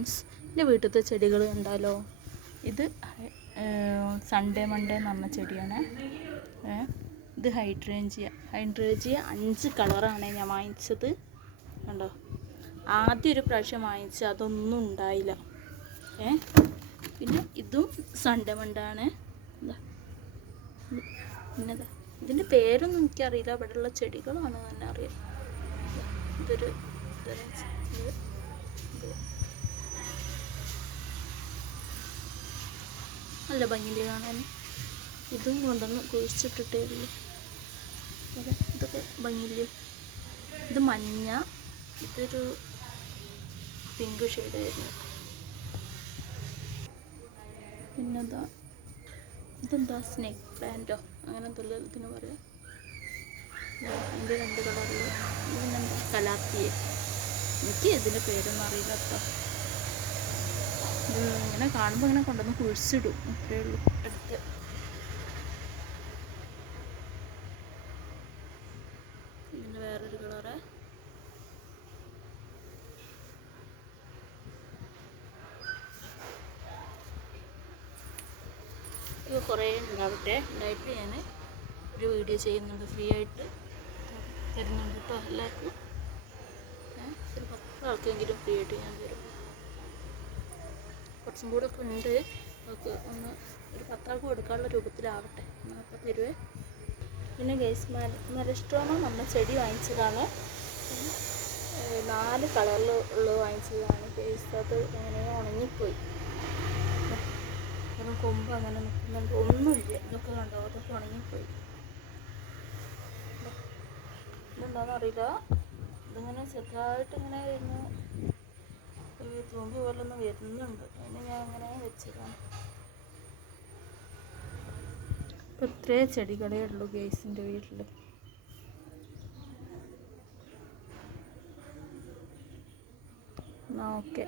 എൻ്റെ വീട്ടിലത്തെ ചെടികൾ ഉണ്ടല്ലോ. ഇത് സൺഡേ മൺഡേ എന്ന് പറഞ്ഞ ചെടിയാണ്. ഇത് ഹൈഡ്രേഞ്ചിയ 5 കളറാണ് ഞാൻ വാങ്ങിച്ചത്. കണ്ടോ, ആദ്യം ഒരു പ്രാവശ്യം വാങ്ങിച്ച് അതൊന്നും ഉണ്ടായില്ല. പിന്നെ ഇതും സൺഡേ മൺഡാണ്. പിന്നെ ഇതിൻ്റെ പേരൊന്നും എനിക്കറിയില്ല. ഇവിടെയുള്ള ചെടികളാണ് തന്നെ അറിയാം. ഇതൊരു നല്ല ഭംഗിയില് കാണാൻ. ഇതും കൊണ്ടുവന്ന് കുഴിച്ചിട്ടിട്ടേ ഉള്ളൂ. ഇതൊക്കെ ഭംഗിയില്. ഇത് മഞ്ഞ, ഇതൊരു പിങ്ക് ഷെയ്ഡായിരുന്നു. പിന്നെന്താ, ഇതെന്താ സ്നേക്ക് പ്ലാന്റോ അങ്ങനെ എന്തെല്ലാം ഇതിന് പറയാം. ഇതിൻ്റെ 2 കളറിൽ. പിന്നെന്താ കലാത്തിയെ. എനിക്ക് ഇതിൻ്റെ പേരൊന്നും അറിയില്ല കേട്ടോ. ഇങ്ങനെ കാണുമ്പോൾ ഇങ്ങനെ കൊണ്ടുവന്ന് കുഴിച്ചിടും, അത്രയേ ഉള്ളൂ. അടുത്ത് പിന്നെ വേറൊരു കളറ്. ഇത് കുറേ ഉണ്ടാവട്ടെ. ഉണ്ടായിട്ട് ഞാൻ ഒരു വീഡിയോ ചെയ്യുന്നുണ്ട്, ഫ്രീ ആയിട്ട് തരുന്നുണ്ട് കേട്ടോ എല്ലാവർക്കും. ഒരു 10 ആൾക്കെങ്കിലും ഫ്രീ ആയിട്ട് ഞാൻ തരും. കുറച്ചും കൂടെ ഒക്കെ ഉണ്ട്. നമുക്ക് ഒന്ന് ഒരു 10 ആൾക്ക് കൊടുക്കാനുള്ള രൂപത്തിലാവട്ടെ. അപ്പോൾ തരുവേ. പിന്നെ ഗൈസ്, മെലസ്ട്രോമ നമ്മൾ ചെടി വാങ്ങിച്ചതാണ്. 4 കളറിൽ ഉള്ള വാങ്ങിച്ചതാണ് ഗൈസ്. അത് എങ്ങനെയോ ഉണങ്ങിപ്പോയി. കാരണം കൊമ്പ് അങ്ങനെ നിൽക്കുന്നുണ്ട്, ഒന്നുമില്ല. ഇതൊക്കെ കണ്ടോ, അതൊക്കെ ഉണങ്ങിപ്പോയി. ഇതെന്താണെന്നറിയില്ല. ഇതിങ്ങനെ ചെറുതായിട്ട് ഇങ്ങനെ വരുന്നു, തുമ്പി പോലെ ഒന്ന് വരുന്നുണ്ട്. അതിന് ഞാൻ അങ്ങനെ വെച്ചതാണ്. ഇപ്പം ഇത്രേ ചെടികളേ ഉള്ളൂ ഗേസിൻ്റെ വീട്ടിൽ. എന്നാൽ ഓക്കെ.